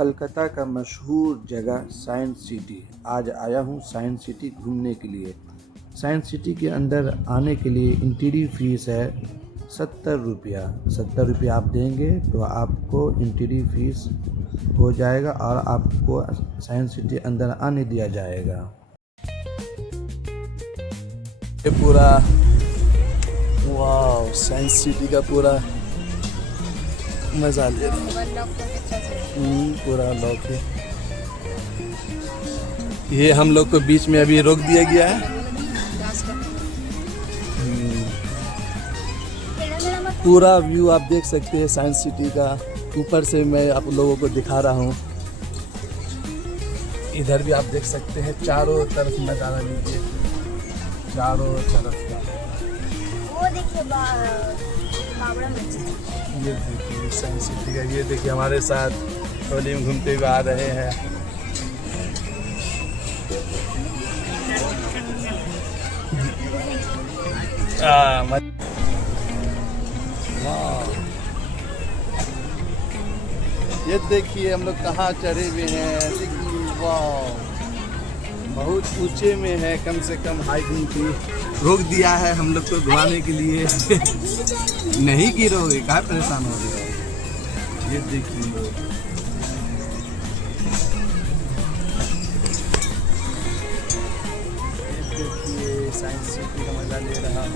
कलकत्ता का मशहूर जगह साइंस सिटी। आज आया हूँ साइंस सिटी घूमने के लिए। साइंस सिटी के अंदर आने के लिए एंट्री फीस है 70 रुपया। 70 रुपया आप देंगे तो आपको एंट्री फीस हो जाएगा और आपको साइंस सिटी अंदर आने दिया जाएगा। ये पूरा वाह साइंस सिटी का पूरा मजा ले रहा हूँ। पूरा लॉक है। ये हम लोग को बीच में अभी रोक दिया गया है। पूरा व्यू आप देख सकते हैं साइंस सिटी का। ऊपर से मैं आप लोगों को दिखा रहा हूँ। इधर भी आप देख सकते हैं, चारों तरफ नज़ारा लीजिए, चारों तरफ का। वो देखिए बाबरा मस्जिद। ये देखिए साइंस सिटी का। ये देखिए हमारे साथ ट्रॉली में घूमते हुए आ रहे हैं। ये देखिए हम लोग कहाँ चढ़े हुए हैं। देखिए वाह, बहुत ऊंचे में है। कम से कम हाइकिंग की रोक दिया है हम लोग को घुमाने के लिए। नहीं गिरोगे, क्या परेशान हो रहे हो। ये देखिए साइंस सिटी का मजा ले रहा हूँ।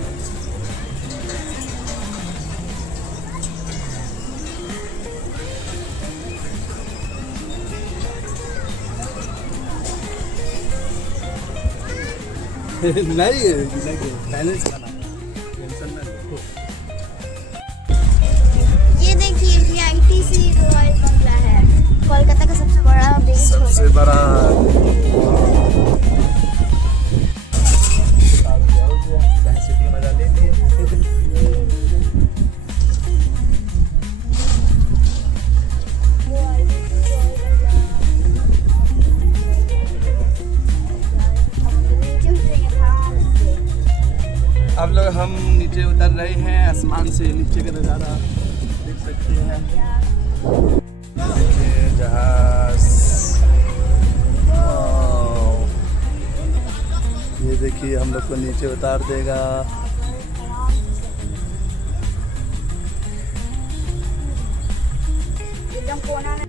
नहीं बैलेंस करना, टेंशन ना लो। ये देखिए ये आईटीसी रॉयल बंगला है, कोलकाता का सबसे बड़ा साइंस सिटी मजा ले लिए। अब लोग हम नीचे उतर रहे हैं। आसमान से नीचे का नज़ारा देख सकते हैं। देखिए जहाज। ये देखिए हम लोग को नीचे उतार देगा। एकदम कोना में।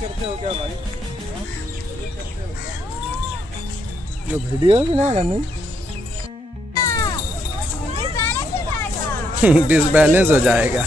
करते हो क्या भाई? ये वीडियो भी ना करनी। डिसबैलेंस हो जाएगा।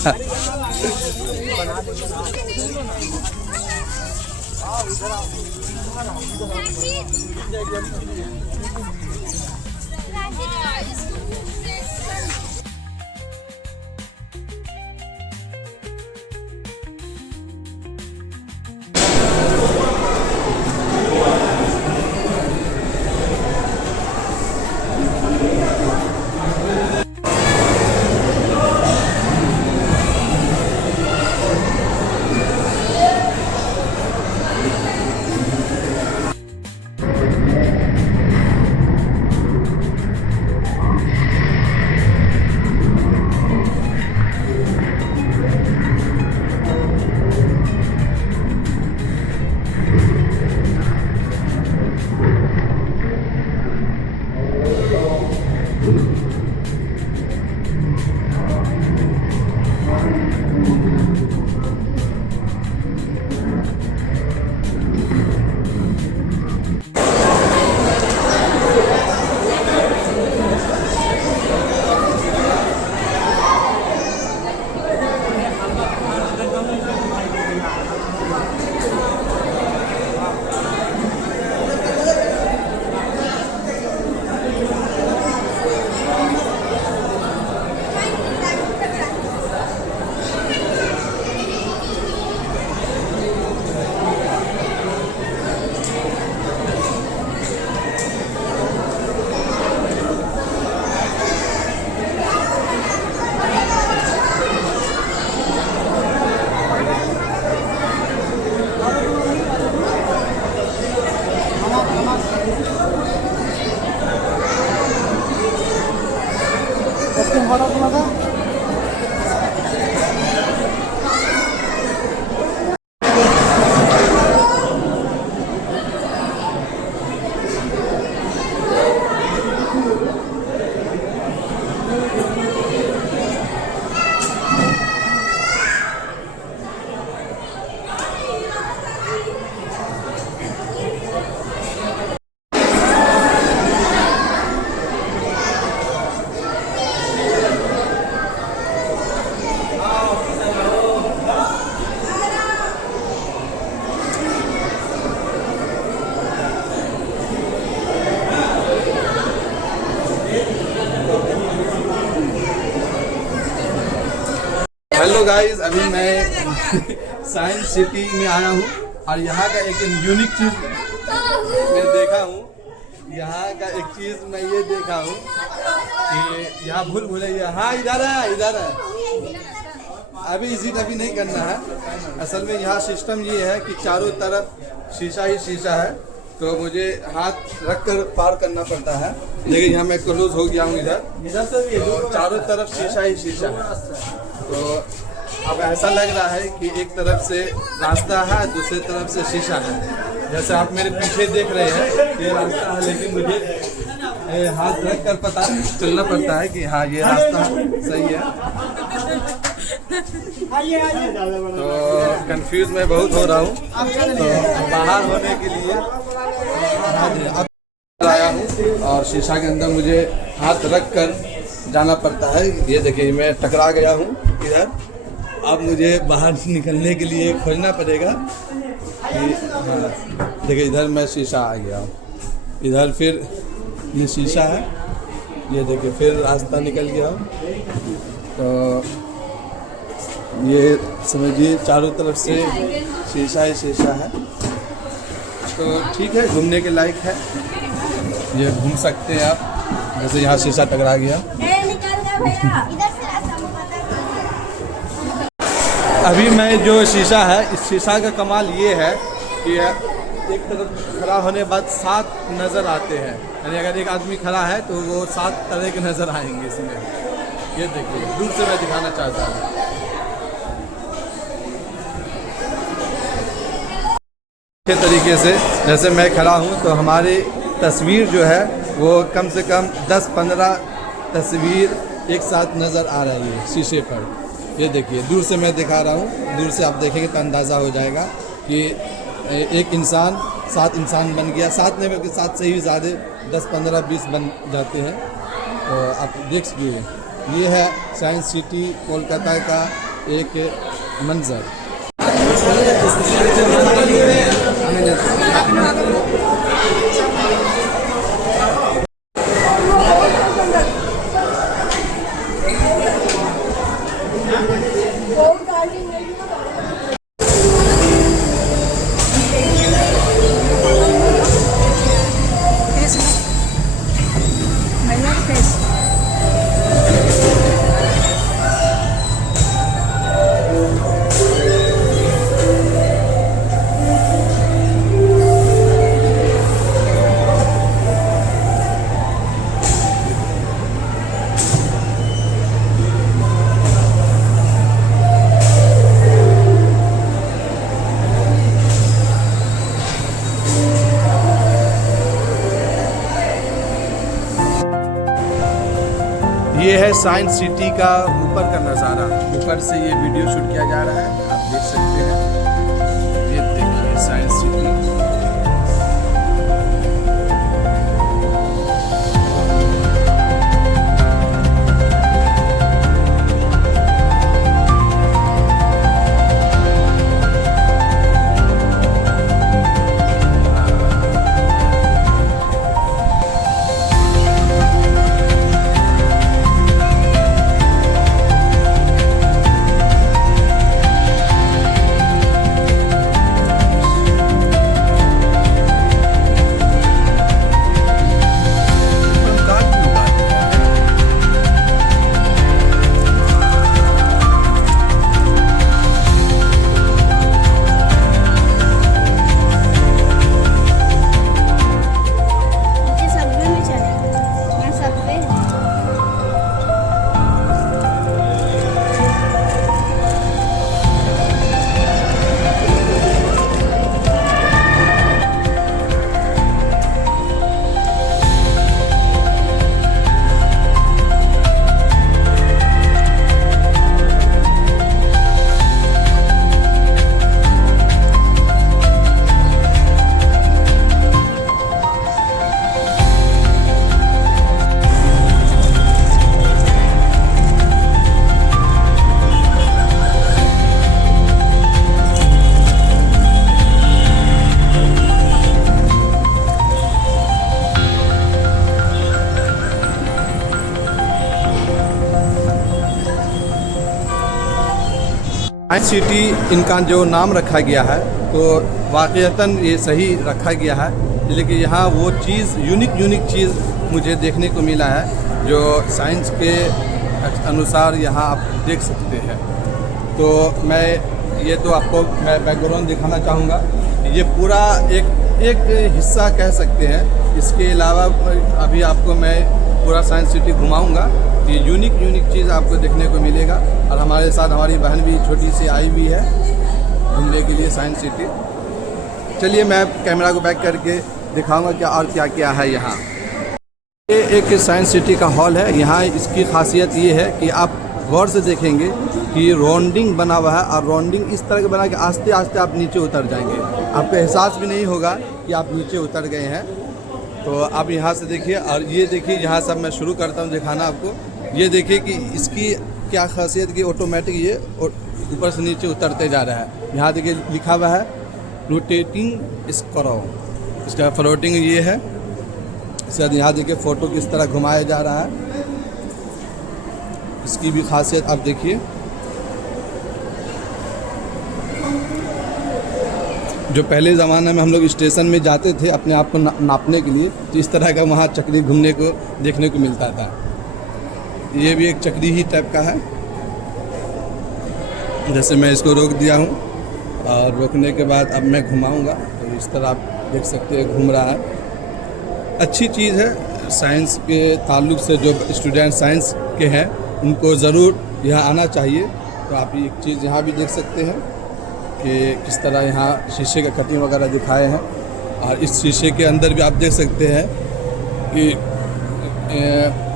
हेलो गाइस, अभी मैं साइंस सिटी में आया हूँ और यहाँ का एक यूनिक चीज़ मैं देखा हूँ। यहाँ का एक चीज़ मैं ये देखा हूँ कि यहाँ भूल भुलैया, हाँ इधर है। अभी विजिट अभी नहीं करना है। असल में यहाँ सिस्टम ये है कि चारों तरफ शीशा ही शीशा है, तो मुझे हाथ रख कर पार करना पड़ता है। लेकिन यहाँ मैं क्लोज हो गया हूँ इधर, तो चारों तरफ शीशा ही शीशा है। तो अब ऐसा लग रहा है कि एक तरफ से रास्ता है, दूसरी तरफ से शीशा है। जैसे आप मेरे पीछे देख रहे हैं ये रास्ता है, लेकिन मुझे हाथ रख कर पता चलना पड़ता है कि हाँ ये रास्ता सही है। तो कंफ्यूज मैं बहुत हो रहा हूँ। तो बाहर होने के लिए अब आया हूँ और शीशा के अंदर मुझे हाथ रख कर जाना पड़ता है। ये देखिए मैं टकरा गया हूँ इधर। अब मुझे बाहर निकलने के लिए खोजना पड़ेगा कि हाँ, देखिए इधर मैं शीशा आ गया हूँ, इधर फिर ये शीशा है, ये देखिए फिर रास्ता निकल गया हूँ। तो ये समझिए चारों तरफ से शीशा ही शीशा है। तो ठीक है, घूमने के लायक है, ये घूम सकते हैं आप। जैसे यहाँ शीशा टकरा गया। अभी मैं जो शीशा है, इस शीशा का कमाल ये है कि एक तरफ खड़ा होने के बाद 7 नज़र आते हैं। यानी अगर एक आदमी खड़ा है तो वो 7 तरह के नज़र आएंगे इसमें। ये देखिए दूर से मैं दिखाना चाहता हूँ। अच्छे तरीके से जैसे मैं खड़ा हूँ तो हमारी तस्वीर जो है वो कम से कम 10-15 तस्वीर एक साथ नज़र आ रही है शीशे पर। ये देखिए दूर से मैं दिखा रहा हूँ, दूर से आप देखेंगे तो अंदाज़ा हो जाएगा कि एक इंसान 7 इंसान बन गया। 7 नहीं बल्कि 7 से ही ज़्यादा 10, 15, 20 बन जाते हैं। तो आप देख सकते, ये है साइंस सिटी कोलकाता का एक मंजर। ये है साइंस सिटी का ऊपर का नज़ारा। ऊपर से ये वीडियो शूट किया जा रहा है, आप देख सकते हैं। ये देखिए साइंस सिटी। साइंस सिटी इनका जो नाम रखा गया है तो वाक़ईतन ये सही रखा गया है, लेकिन यहाँ वो चीज़ यूनिक चीज़ मुझे देखने को मिला है जो साइंस के अनुसार यहाँ आप देख सकते हैं। तो मैं ये तो आपको मैं बैकग्राउंड दिखाना चाहूँगा। ये पूरा एक हिस्सा कह सकते हैं। इसके अलावा अभी आपको मैं पूरा साइंस सिटी घुमाऊँगा। ये यूनिक चीज़ आपको देखने को मिलेगा। और हमारे साथ हमारी बहन भी छोटी सी आई हुई है घूमने के लिए साइंस सिटी। चलिए मैं कैमरा को बैक करके दिखाऊंगा क्या और क्या है यहाँ। ये एक साइंस सिटी का हॉल है। यहाँ इसकी खासियत ये है कि आप गौर से देखेंगे कि राउंडिंग बना हुआ है और राउंडिंग इस तरह के बना कि आस्ते आस्ते आप नीचे उतर जाएंगे। आपको एहसास भी नहीं होगा कि आप नीचे उतर गए हैं। तो आप यहाँ से देखिए और ये देखिए यहाँ सब मैं शुरू करता हूँ दिखाना आपको। ये देखिए कि इसकी क्या खासियत कि ऑटोमेटिक ये ऊपर से नीचे उतरते जा रहा है। यहाँ देखिए लिखा हुआ है रोटेटिंग स्क्रॉ, इसका फ्लोटिंग ये है। इसके बाद यहाँ देखिए फ़ोटो किस तरह घुमाया जा रहा है, इसकी भी खासियत आप देखिए। जो पहले ज़माने में हम लोग स्टेशन में जाते थे अपने आप को नापने के लिए, तो इस तरह का वहाँ चक्री घूमने को देखने को मिलता था। ये भी एक चक्री ही टाइप का है। जैसे मैं इसको रोक दिया हूँ और रोकने के बाद अब मैं घुमाऊँगा तो इस तरह आप देख सकते हैं घूम रहा है। अच्छी चीज़ है। साइंस के ताल्लुक़ से जो स्टूडेंट साइंस के हैं उनको ज़रूर यहाँ आना चाहिए। तो आप एक चीज़ यहाँ भी देख सकते हैं कि किस तरह यहाँ शीशे का कटिंग वगैरह दिखाए हैं। और इस शीशे के अंदर भी आप देख सकते हैं कि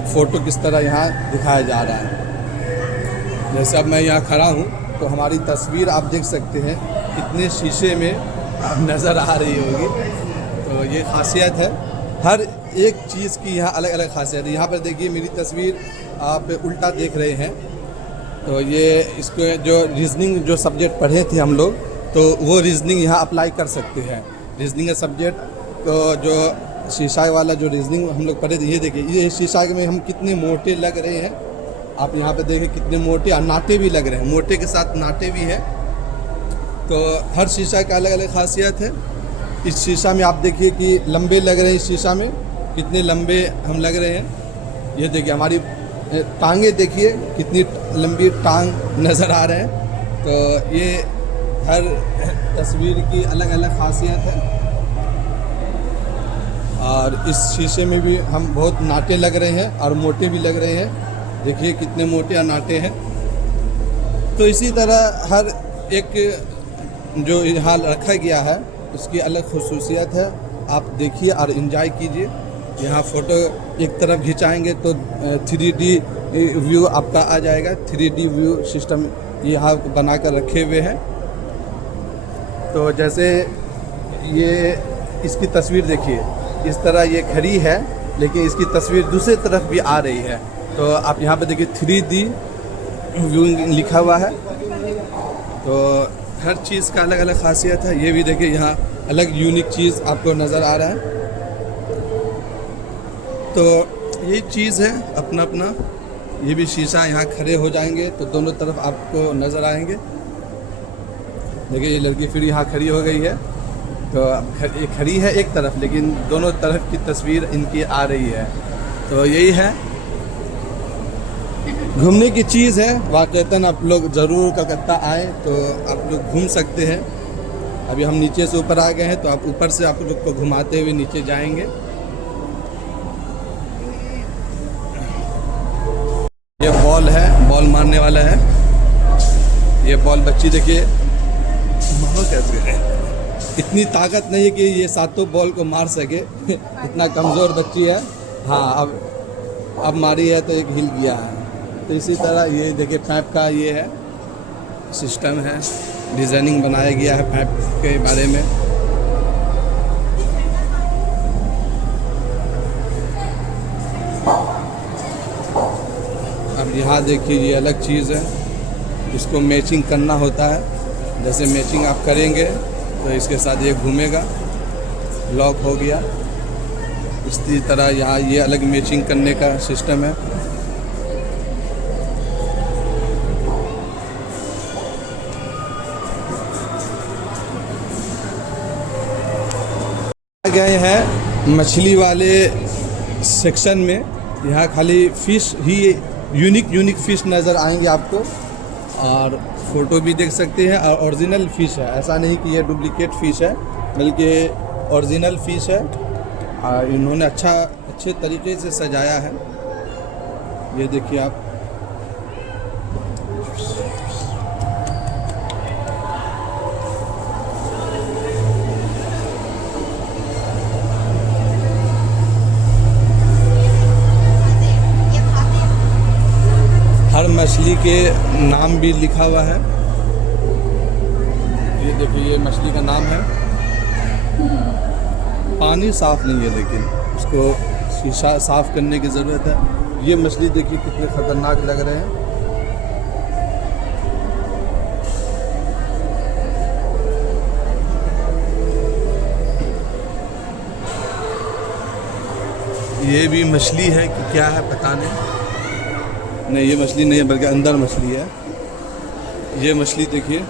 फ़ोटो किस तरह यहाँ दिखाया जा रहा है। जैसे अब मैं यहाँ खड़ा हूँ तो हमारी तस्वीर आप देख सकते हैं कितने शीशे में नज़र आ रही होगी। तो ये खासियत है। हर एक चीज़ की यहाँ अलग अलग खासियत है। यहाँ पर देखिए मेरी तस्वीर आप उल्टा देख रहे हैं। तो ये इसको जो रीजनिंग जो सब्जेक्ट पढ़े थे हम लोग, तो वो रीजनिंग यहाँ अप्लाई कर सकते हैं। रीजनिंग का सब्जेक्ट तो जो शीशा वाला जो रीजनिंग हम लोग पढ़े थे, ये देखिए ये शीशा में हम कितने मोटे लग रहे हैं। आप यहाँ पे देखिए कितने मोटे और नाटे भी लग रहे हैं, मोटे के साथ नाटे भी हैं। तो हर शीशा का अलग अलग खासियत है। इस शीशा में आप देखिए कि लंबे लग रहे हैं। इस शीशा में कितने लंबे हम लग रहे हैं। ये देखिए हमारी टांगे देखिए कितनी लंबी टांग नज़र आ रहे हैं। तो ये हर तस्वीर की अलग अलग खासियत है। और इस शीशे में भी हम बहुत नाटे लग रहे हैं और मोटे भी लग रहे हैं। देखिए कितने मोटे और नाटे हैं। तो इसी तरह हर एक जो यहाँ रखा गया है उसकी अलग खुसूसियत है। आप देखिए और एंजॉय कीजिए। यहाँ फ़ोटो एक तरफ खिंचाएंगे तो 3D व्यू आपका आ जाएगा। 3D व्यू सिस्टम यहाँ बना कर रखे हुए हैं। तो जैसे ये इसकी तस्वीर देखिए, इस तरह ये खड़ी है लेकिन इसकी तस्वीर दूसरी तरफ भी आ रही है। तो आप यहाँ पे देखिए 3D व्यू लिखा हुआ है। तो हर चीज़ का अलग अलग खासियत है। ये भी देखिए यहाँ अलग यूनिक चीज़ आपको नज़र आ रहा है। तो यही चीज़ है अपना अपना। ये भी शीशा यहाँ खड़े हो जाएंगे तो दोनों तरफ आपको नज़र आएंगे। देखिए ये लड़की फिर यहाँ खड़ी हो गई है। तो ये खड़ी है एक तरफ लेकिन दोनों तरफ की तस्वीर इनकी आ रही है। तो यही है, घूमने की चीज़ है। वाक़ईतन आप लोग ज़रूर कलकत्ता आए तो आप लोग घूम सकते हैं। अभी हम नीचे से ऊपर आ गए हैं तो आप ऊपर से आप लोग को घुमाते हुए नीचे जाएंगे। ये बॉल है, बॉल मारने वाला है। ये बॉल बच्ची देखिए कैसे है। इतनी ताकत नहीं है कि ये सातों बॉल को मार सके। इतना कमज़ोर बच्ची है। हाँ अब मारी है तो एक हिल गया है। तो इसी तरह ये देखिए पाइप का ये है सिस्टम है, डिज़ाइनिंग बनाया गया है पाइप के बारे में। अब यहाँ देखिए ये अलग चीज़ है, इसको मैचिंग करना होता है। जैसे मैचिंग आप करेंगे तो इसके साथ ये घूमेगा, लॉक हो गया। इसी तरह यहाँ ये अलग मैचिंग करने का सिस्टम है। गए हैं मछली वाले सेक्शन में। यहाँ खाली फ़िश ही यूनिक फ़िश नज़र आएंगे आपको, और फ़ोटो भी देख सकते हैं। और ओरिजिनल फ़िश है, ऐसा नहीं कि ये डुप्लीकेट फ़िश है, बल्कि ओरिजिनल फ़िश है। और इन्होंने अच्छे तरीके से सजाया है। ये देखिए आप, हर मछली के नाम भी लिखा हुआ है। ये देखिए, ये मछली का नाम है। पानी साफ़ नहीं है, लेकिन उसको शीशा साफ़ करने की ज़रूरत है। ये मछली देखिए कितने ख़तरनाक लग रहे हैं। ये भी मछली है कि क्या है पता नहीं, ये मछली नहीं है, बल्कि अंदर मछली है। ये मछली देखिए,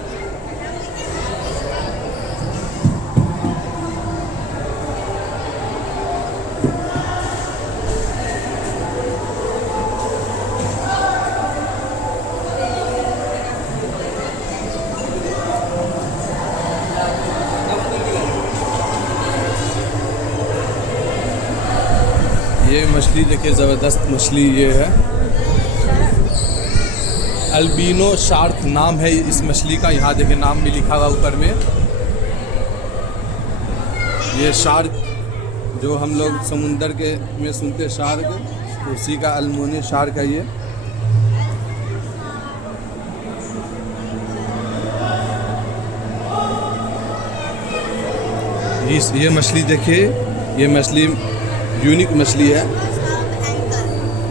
ये मछली देखिए, ज़बरदस्त मछली ये है। अल्बिनो शार्क नाम है इस मछली का। यहाँ देखिए नाम भी लिखा हुआ ऊपर में। ये शार्क जो हम लोग समुंदर के में सुनते शार्क, तो उसी का अल्बिनो शार्क है ये। ये मछली देखिए, ये मछली यूनिक मछली है।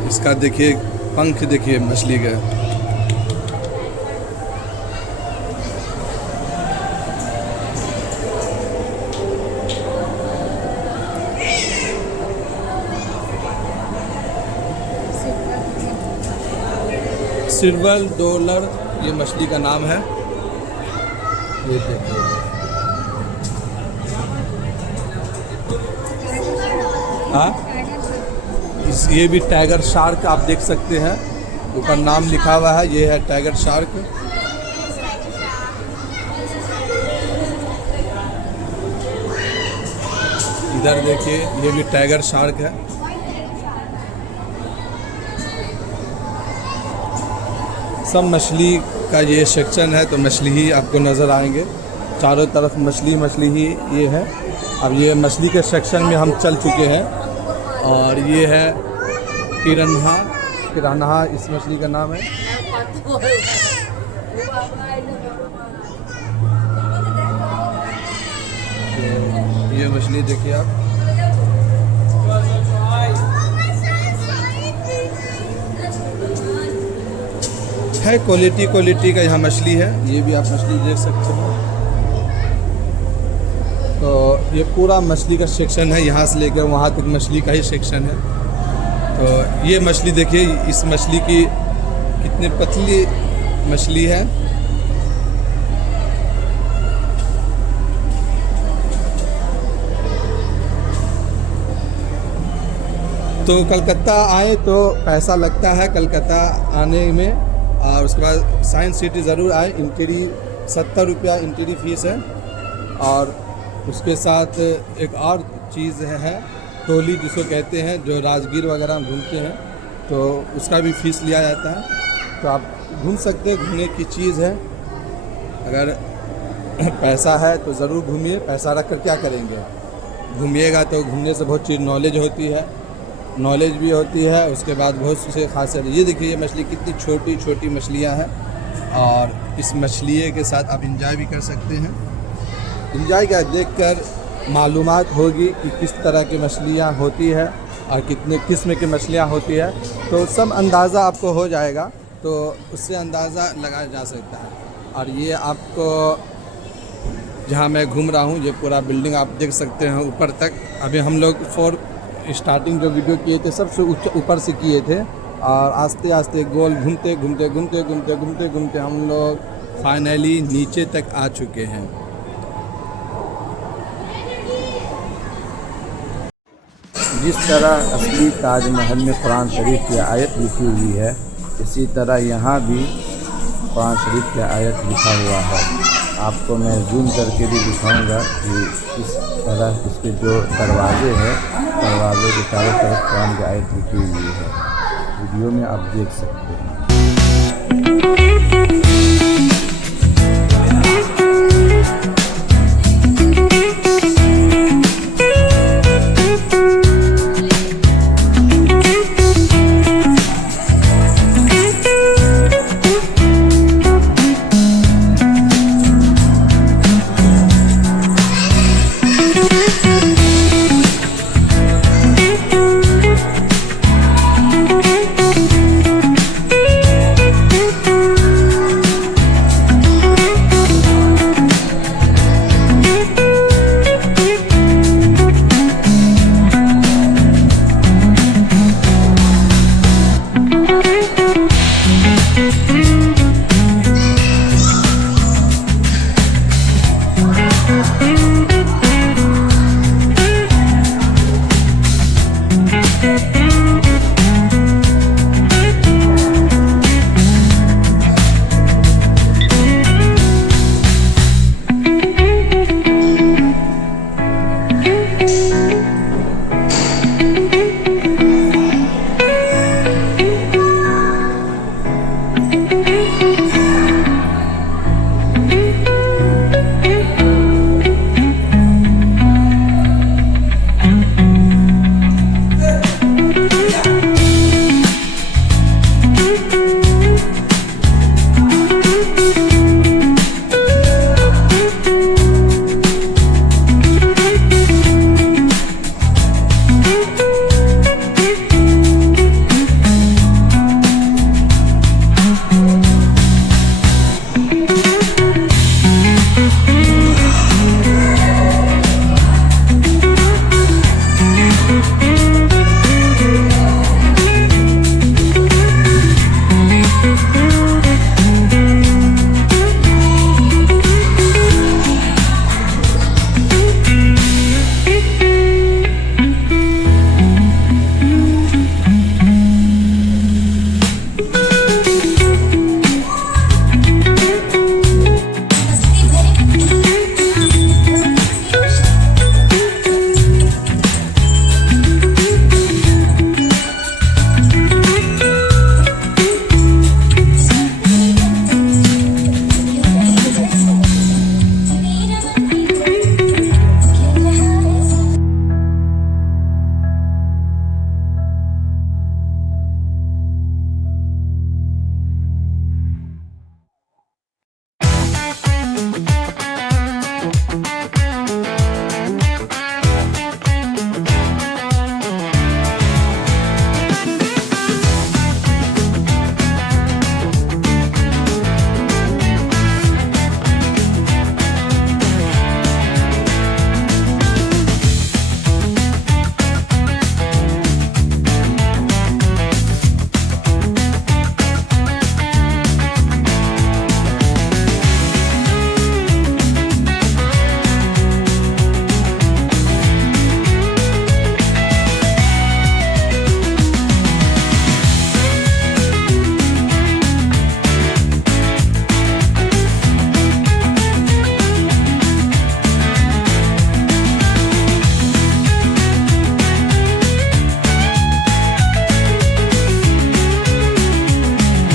इसका देखिए पंख देखिए मछली का। सिल्वर डॉलर ये मछली का नाम है। ये देखिए, हाँ, ये भी टाइगर शार्क आप देख सकते हैं, ऊपर नाम लिखा हुआ है। ये है टाइगर शार्क। इधर देखिए, ये भी टाइगर शार्क है। सब मछली का ये सेक्शन है, तो मछली ही आपको नज़र आएंगे। चारों तरफ मछली ही ये है। अब ये मछली के सेक्शन में हम चल चुके हैं, और ये है पिरान्हा इस मछली का नाम है। ये मछली देखिए आप, है क्वालिटी का यहाँ मछली है। ये भी आप मछली देख सकते हो। तो ये पूरा मछली का सेक्शन है, यहाँ से लेकर वहाँ तक मछली का ही सेक्शन है। तो ये मछली देखिए, इस मछली की कितनी पतली मछली है। तो कलकत्ता आए तो पैसा लगता है कलकत्ता आने में, और उसके बाद साइंस सिटी ज़रूर आए। एंट्री 70 रुपया एंट्री फीस है। और उसके साथ एक और चीज़ है टोली जिसको कहते हैं, जो राजगीर वगैरह में घूमते हैं, तो उसका भी फीस लिया जाता है। तो आप घूम सकते हैं, घूमने की चीज़ है। अगर पैसा है तो ज़रूर घूमिए। पैसा रख कर क्या करेंगे, घूमिएगा तो घूमने से बहुत चीज़ नॉलेज भी होती है। उसके बाद बहुत से खासियत। ये देखिए, ये मछली कितनी छोटी मछलियाँ हैं, और इस मछली के साथ आप इंजॉय भी कर सकते हैं। इंजॉय क्या, देखकर मालूमात होगी कि किस तरह की मछलियाँ होती है और कितने किस्म की मछलियाँ होती है, तो सब अंदाज़ा आपको हो जाएगा। तो उससे अंदाज़ा लगाया जा सकता है। और ये आपको जहाँ मैं घूम रहा हूँ, ये पूरा बिल्डिंग आप देख सकते हैं ऊपर तक। अभी हम लोग स्टार्टिंग जो वीडियो किए थे सबसे ऊपर से किए थे, और आस्ते आस्ते गोल घूमते हम लोग फाइनली नीचे तक आ चुके हैं। जिस तरह असली ताजमहल में कुरान शरीफ की आयत लिखी हुई है, इसी तरह यहाँ भी कुरान शरीफ की आयत लिखा हुआ है। आपको मैं जूम करके भी दिखाऊंगा कि इस तरह इसके जो दरवाजे हैं, दरवाजे के चारों तरफ कुरान की आयत लिखी हुई है। वीडियो में आप देख सकते हैं।